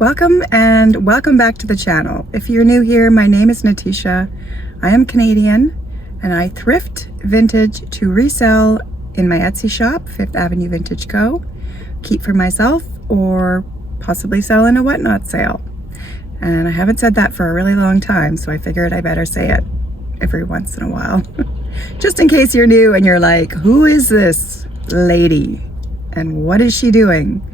Welcome and welcome back to the channel. If you're new here, my name is Natisha. I am Canadian and I thrift vintage to resell in my Etsy shop, 5th Avenue Vintage Co. Keep for myself or possibly sell in a whatnot sale. And I haven't said that for a really long time, so I figured I better say it every once in a while. Just in case you're new and you're like, who is this lady and what is she doing?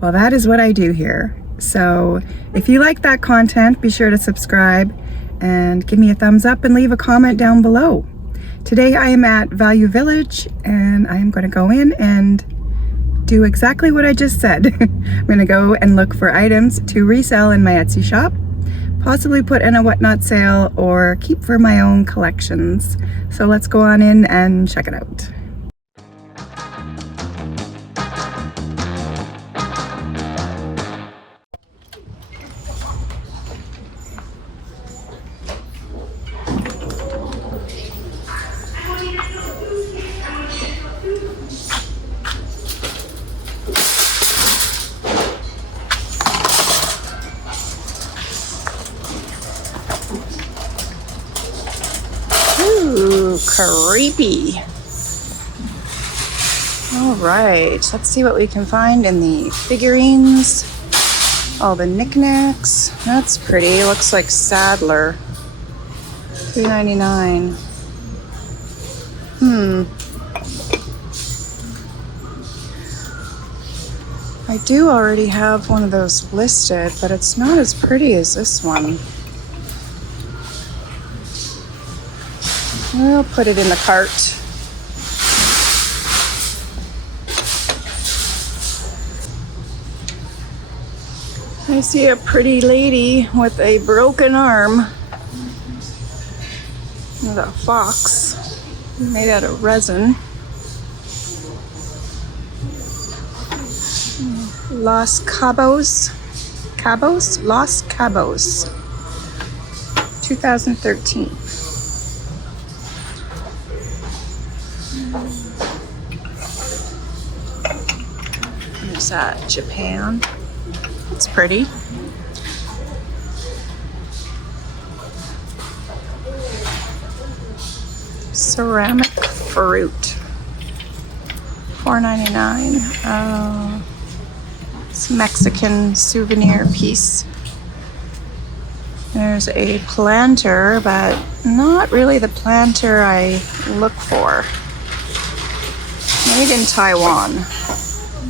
Well, that is what I do here. So if you like that content, be sure to subscribe and give me a thumbs up and leave a comment down below. Today I am at Value Village and I am going to go in and do exactly what I just said. I'm going to go and look for items to resell in my Etsy shop, possibly put in a whatnot sale or keep for my own collections. So let's go on in and check it out. Ooh, creepy. All right, let's see what we can find in the figurines. All the knickknacks. That's pretty. Looks like Sadler. $3.99. I do already have one of those listed, but it's not as pretty as this one. We'll put it in the cart. I see a pretty lady with a broken arm. With a fox made out of resin. Los Cabos. Los Cabos. 2013. There's that, Japan. It's pretty. Ceramic fruit. $4.99. Oh, it's a Mexican souvenir piece. There's a planter, but not really the planter I look for. Made in Taiwan.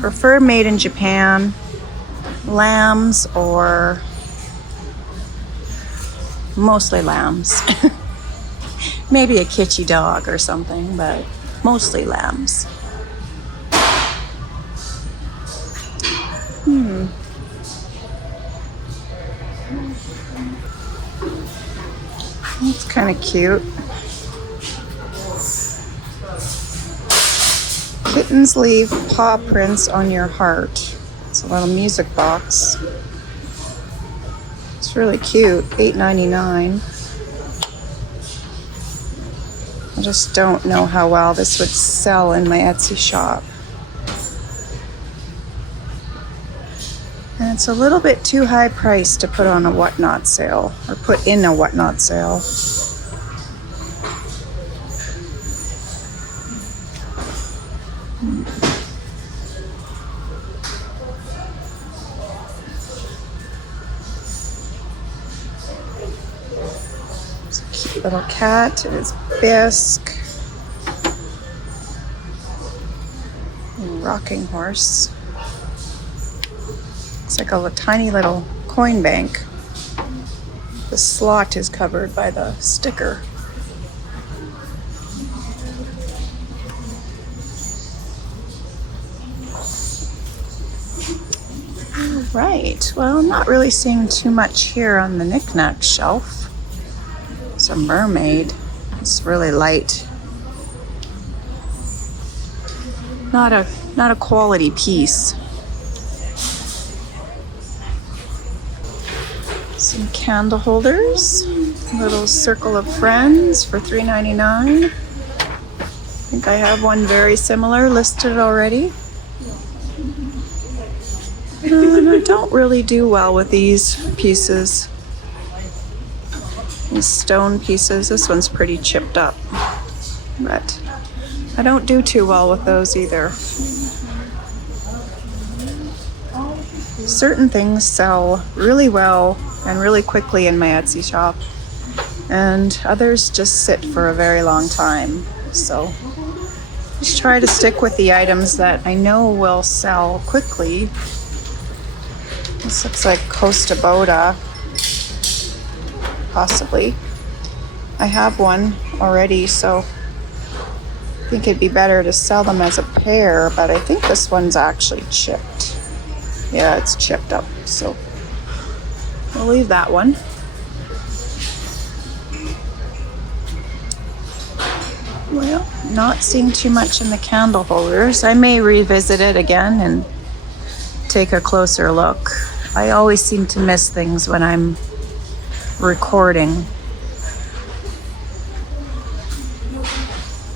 Prefer made in Japan. Lambs or mostly lambs. Maybe a kitschy dog or something, but mostly lambs. It's kind of cute. Kittens leave paw prints on your heart. It's a little music box. It's really cute. $8.99. I just don't know how well this would sell in my Etsy shop. And it's a little bit too high priced to put on a whatnot sale or put in a whatnot sale. It's a cute little cat. It is bisque. Rocking horse. It's like a tiny little coin bank. The slot is covered by the sticker. All right, well, I'm not really seeing too much here on the knickknack shelf. It's a mermaid. It's really light. Not a quality piece. Some candle holders, little circle of friends for $3.99. I think I have one very similar listed already. And I don't really do well with these pieces. These stone pieces. This one's pretty chipped up. But I don't do too well with those either. Certain things sell really well and really quickly in my Etsy shop, and others just sit for a very long time. So just try to stick with the items that I know will sell quickly. This looks like Costa Boda, possibly. I have one already, so I think it'd be better to sell them as a pair, but I think this one's actually chipped. Yeah, it's chipped up, so we'll leave that one. Well, not seeing too much in the candle holders. I may revisit it again and take a closer look. I always seem to miss things when I'm recording.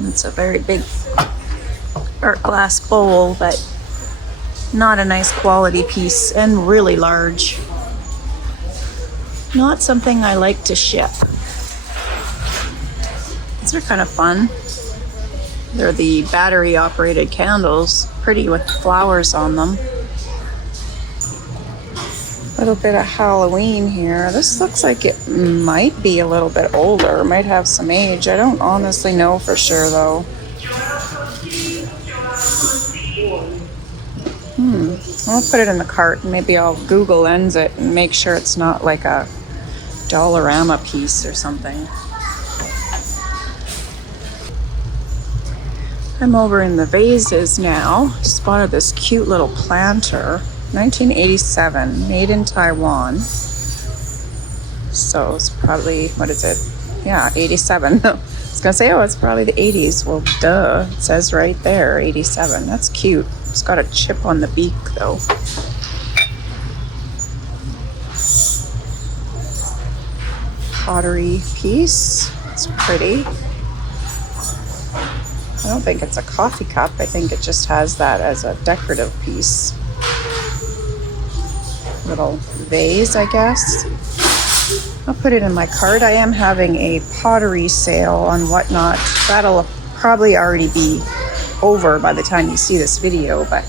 It's a very big art glass bowl, but not a nice quality piece and really large. Not something I like to ship. These are kind of fun. They're the battery operated candles, pretty with flowers on them. A little bit of Halloween here. This looks like it might be a little bit older, might have some age. I don't honestly know for sure though. I'll put it in the cart and maybe I'll Google Lens it and make sure it's not like a Dollarama piece or something. I'm over in the vases now. Spotted this cute little planter. 1987, made in Taiwan. So it's probably, what is it? Yeah, 87. I was gonna say, oh, it's probably the 80s. Well, duh, it says right there, 87. That's cute. It's got a chip on the beak though. Pottery piece. It's pretty. I don't think it's a coffee cup. I think it just has that as a decorative piece. Little vase, I guess. I'll put it in my cart. I am having a pottery sale on Whatnot. That'll probably already be over by the time you see this video, but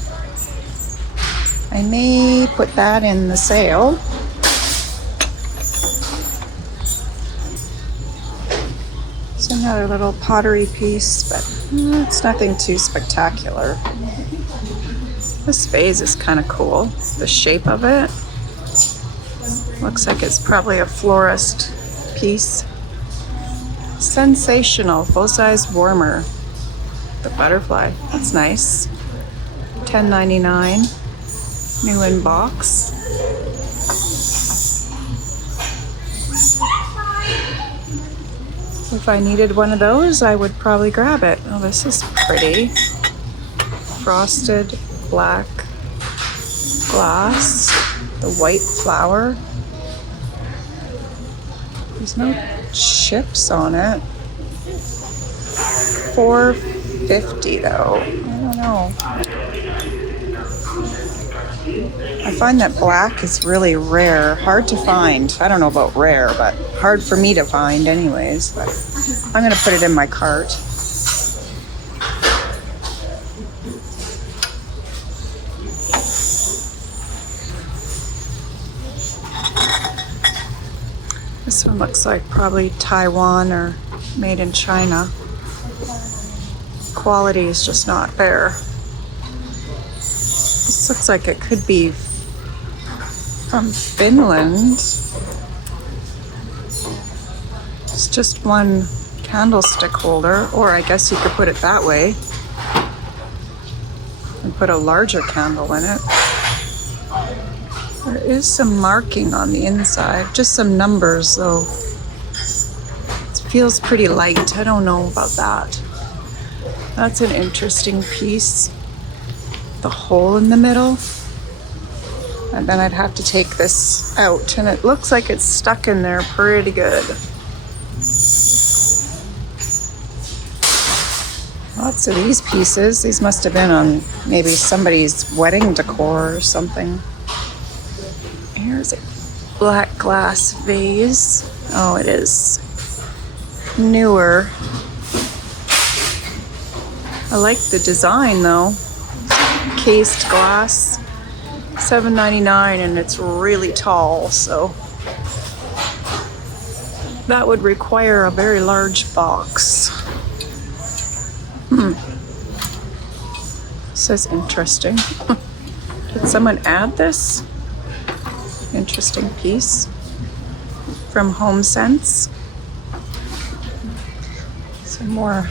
I may put that in the sale. It's another little pottery piece, but it's nothing too spectacular. This vase is kind of cool. The shape of it looks like it's probably a florist piece. Sensational, full-size warmer. The butterfly, that's nice. $10.99, new in box. If I needed one of those, I would probably grab it. Oh, this is pretty. Frosted black glass, the white flower. There's no chips on it. $4.50 though. I don't know. I find that black is really rare, hard to find. I don't know about rare, but hard for me to find anyways. But I'm gonna put it in my cart. This one looks like probably Taiwan or made in China. Quality is just not there. This looks like it could be from Finland. It's just one candlestick holder, or I guess you could put it that way and put a larger candle in it. There is some marking on the inside, just some numbers though. It feels pretty light. I don't know about that. That's an interesting piece. The hole in the middle. And then I'd have to take this out, and it looks like it's stuck in there pretty good. Lots of these pieces. These must have been on maybe somebody's wedding decor or something. There's a black glass vase. Oh, it is newer. I like the design though. Cased glass, $7.99, and it's really tall, so that would require a very large box. This is interesting. Did someone add this? Interesting piece from HomeSense. Some more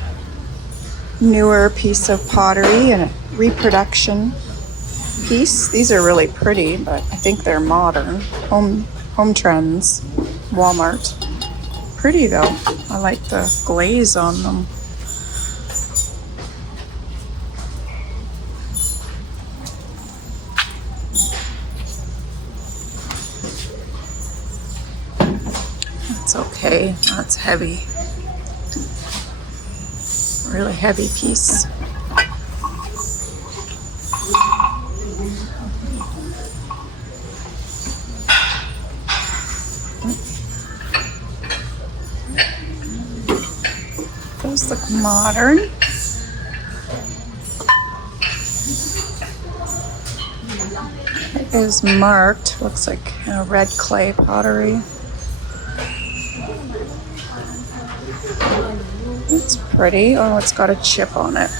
newer piece of pottery and a reproduction piece. These are really pretty, but I think they're modern. Home Trends, Walmart. Pretty though. I like the glaze on them. That's okay. That's heavy. Really heavy piece. Those look modern. It is marked. Looks like red clay pottery. It's pretty. Oh, it's got a chip on it.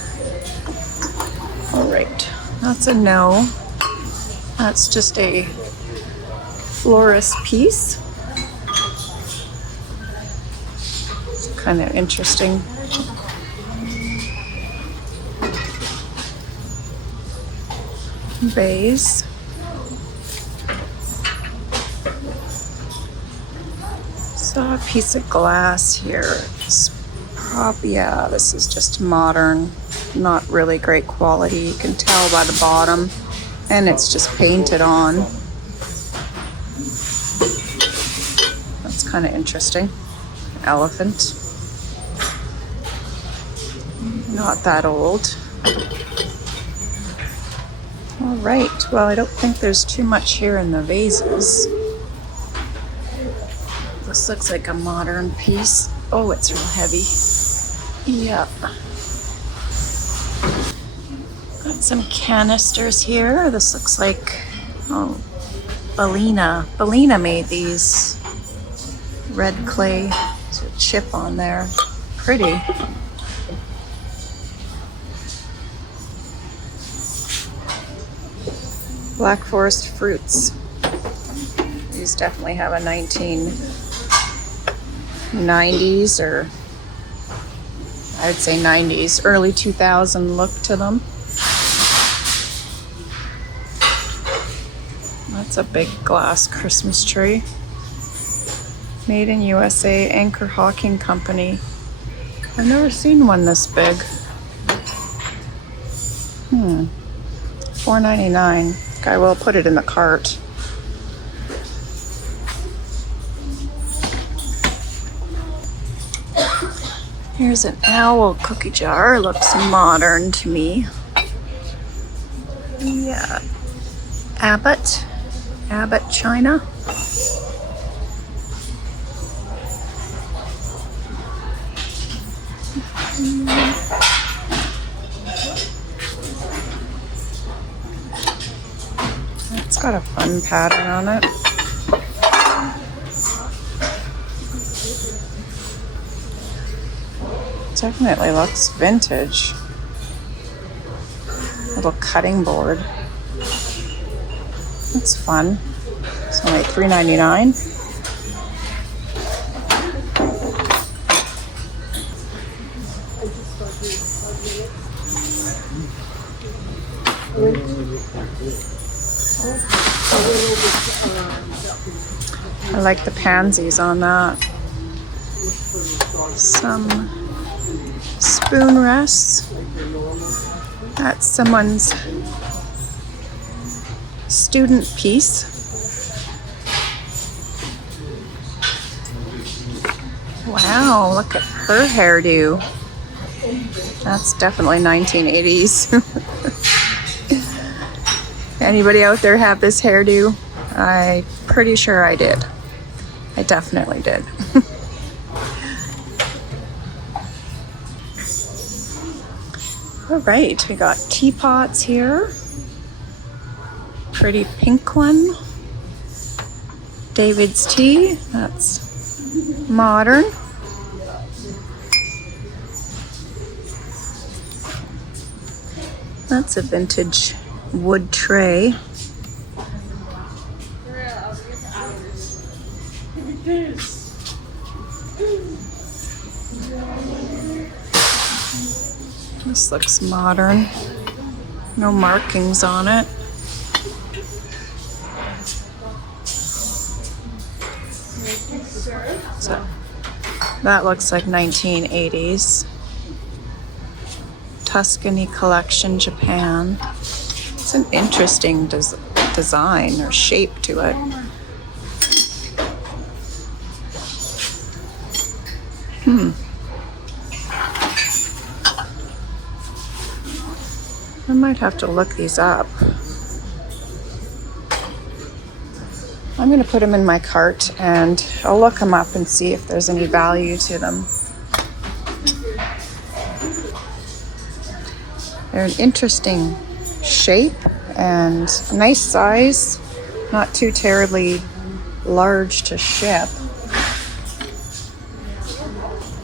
All right, that's a no. That's just a florist piece. It's kind of interesting. Vase. Saw a piece of glass here. Yeah, this is just modern, not really great quality. You can tell by the bottom, and it's just painted on. That's kind of interesting. Elephant. Not that old. All right, well, I don't think there's too much here in the vases. This looks like a modern piece. Oh, it's real heavy. Yeah. Got some canisters here. This looks like, oh, Bellina. Bellina made these. Red clay. There's a chip on there. Pretty. Black Forest fruits. These definitely have a 1990s or I would say 90s, early 2000 look to them. That's a big glass Christmas tree. Made in USA, Anchor Hawking Company. I've never seen one this big. $4.99. I will put it in the cart. Here's an owl cookie jar. Looks modern to me. Yeah. Abbott China. It's got a fun pattern on it. Definitely looks vintage. Little cutting board. That's fun. It's only $3.99. I like the pansies on that. Some spoon rests. That's someone's student piece. Wow, look at her hairdo. That's definitely 1980s. Anybody out there have this hairdo? I'm pretty sure I did. I definitely did. All right, we got teapots here. Pretty pink one. David's tea, that's modern. That's a vintage wood tray. This looks modern. No markings on it. So that looks like 1980s. Tuscany collection, Japan. It's an interesting design or shape to it. I might have to look these up. I'm going to put them in my cart and I'll look them up and see if there's any value to them. They're an interesting shape and nice size, not too terribly large to ship.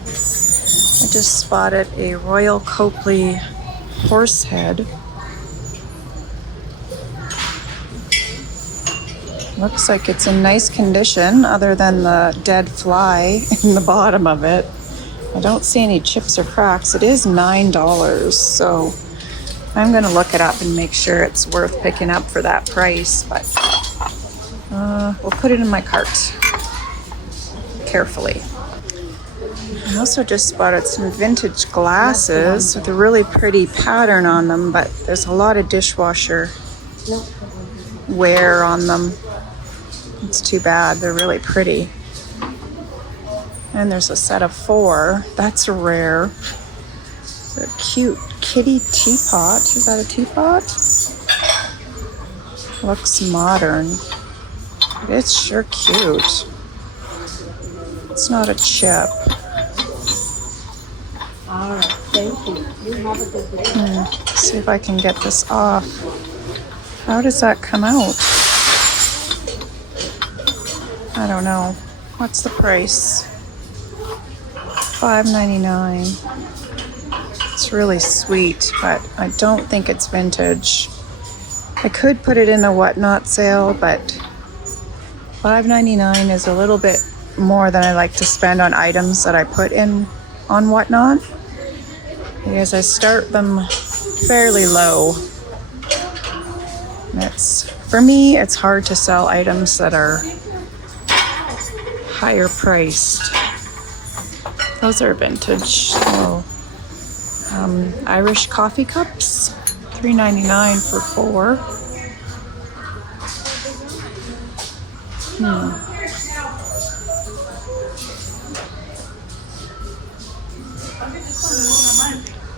I just spotted a Royal Copley horse head. Looks like it's in nice condition other than the dead fly in the bottom of it. I don't see any chips or cracks. It is $9, so I'm going to look it up and make sure it's worth picking up for that price, but we'll put it in my cart carefully. I also just spotted some vintage glasses with a really pretty pattern on them, but there's a lot of dishwasher wear on them. It's too bad. They're really pretty. And there's a set of 4. That's rare. It's a cute kitty teapot. Is that a teapot? Looks modern. It's sure cute. It's not a chip. All right, thank you. You have a good day. See if I can get this off. How does that come out? I don't know. What's the price? $5.99. It's really sweet, but I don't think it's vintage. I could put it in a whatnot sale, but $5.99 is a little bit more than I like to spend on items that I put in on whatnot, because I start them fairly low. For me, it's hard to sell items that are higher priced. Those are vintage. So, Irish coffee cups, $3.99 for 4.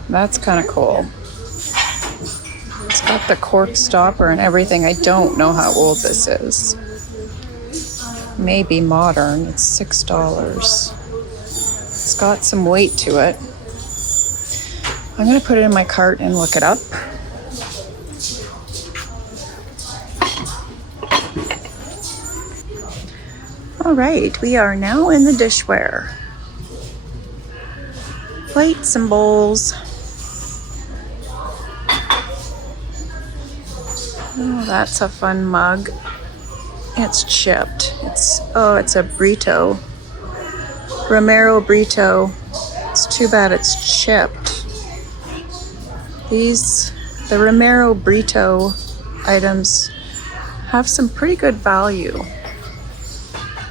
That's kind of cool. It's got the cork stopper and everything. I don't know how old this is. Maybe modern. It's $6. It's got some weight to it. I'm going to put it in my cart and look it up. All right, we are now in the dishware. Plates and bowls. Oh, that's a fun mug. It's chipped. It's a Brito. Romero Brito. It's too bad it's chipped. The Romero Brito items have some pretty good value.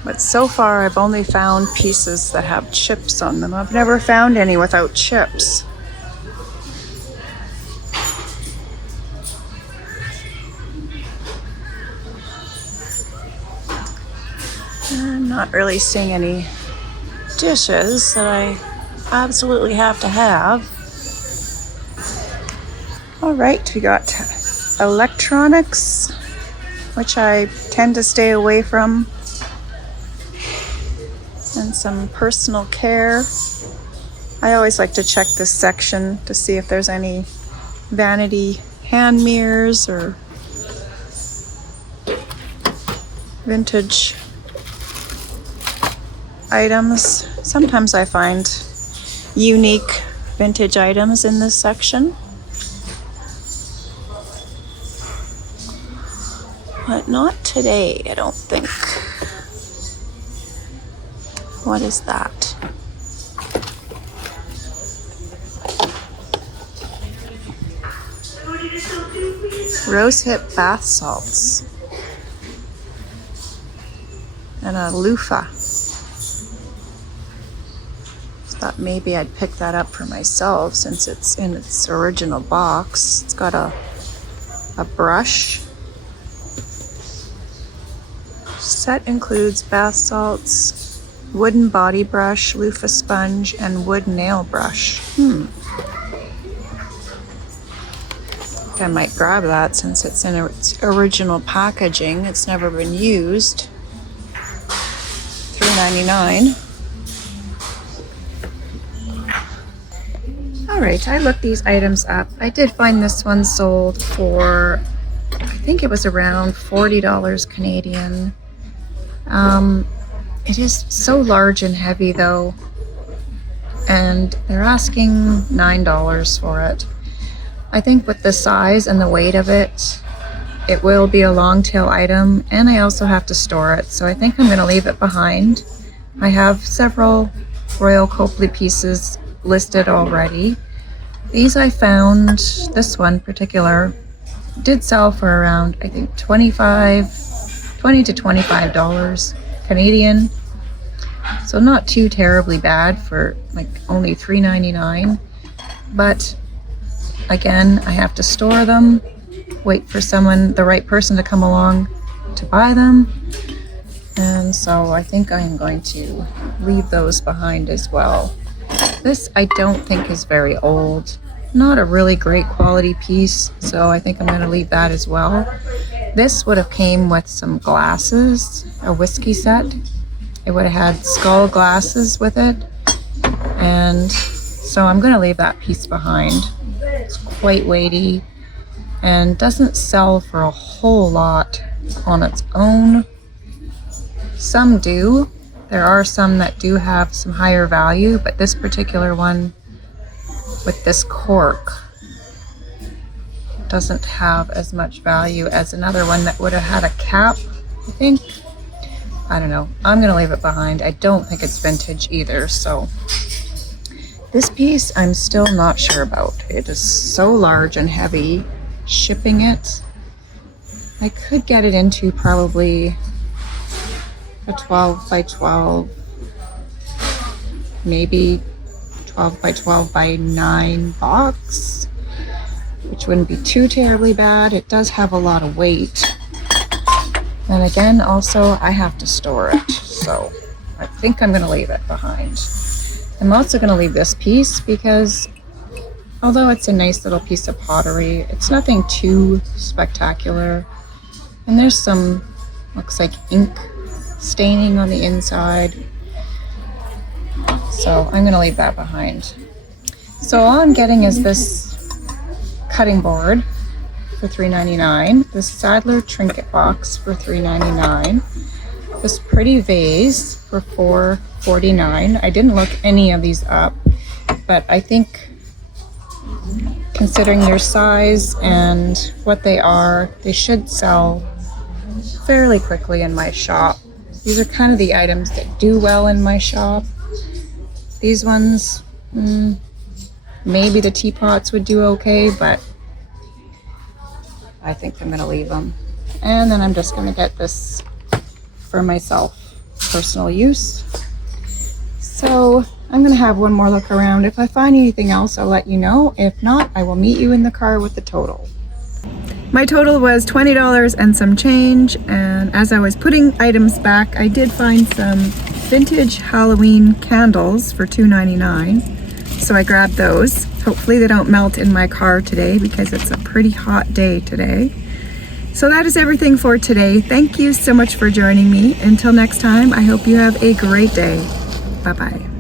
But so far I've only found pieces that have chips on them. I've never found any without chips. I'm not really seeing any dishes that I absolutely have to have. All right, we got electronics, which I tend to stay away from, and some personal care. I always like to check this section to see if there's any vanity hand mirrors or vintage items. Sometimes I find unique vintage items in this section, but not today, I don't think. What is that? Rosehip bath salts and a loofah. Thought maybe I'd pick that up for myself since it's in its original box. It's got a brush. Set includes bath salts, wooden body brush, loofah sponge, and wood nail brush. I might grab that since it's in its original packaging. It's never been used. $3.99. Alright, I looked these items up. I did find this one sold for, I think it was around $40 Canadian. It is so large and heavy though, and they're asking $9 for it. I think with the size and the weight of it, it will be a long tail item, and I also have to store it, so I think I'm going to leave it behind. I have several Royal Copley pieces listed already. These I found, this one in particular, did sell for around, I think, $20 to $25 Canadian. So not too terribly bad for like only $3.99. But again, I have to store them, wait for the right person to come along to buy them. And so I think I'm going to leave those behind as well. This I don't think is very old. Not a really great quality piece, so I think I'm going to leave that as well. This would have came with some glasses, a whiskey set. It would have had skull glasses with it. And so I'm going to leave that piece behind. It's quite weighty and doesn't sell for a whole lot on its own. Some do. There are some that do have some higher value, but this particular one with this cork doesn't have as much value as another one that would have had a cap, I think. I don't know. I'm going to leave it behind. I don't think it's vintage either, so this piece I'm still not sure about. It is so large and heavy. Shipping it, I could get it into probably a 12 by 12, maybe 12 by 12 by 9 box, which wouldn't be too terribly bad. It does have a lot of weight. And again, also, I have to store it, so I think I'm going to leave it behind. I'm also going to leave this piece because although it's a nice little piece of pottery, it's nothing too spectacular. And there's some, looks like ink staining on the inside. So I'm going to leave that behind. So all I'm getting is this cutting board for $3.99, this Sadler trinket box for $3.99, this pretty vase for $4.49. I didn't look any of these up, but I think considering their size and what they are, they should sell fairly quickly in my shop. These are kind of the items that do well in my shop. These ones, maybe the teapots would do okay, but I think I'm going to leave them. And then I'm just going to get this for myself, personal use. So I'm going to have one more look around. If I find anything else, I'll let you know. If not, I will meet you in the car with the total. My total was $20 and some change, and as I was putting items back, I did find some vintage Halloween candles for $2.99, so I grabbed those. Hopefully they don't melt in my car today because it's a pretty hot day today. So that is everything for today. Thank you so much for joining me. Until next time, I hope you have a great day. Bye-bye.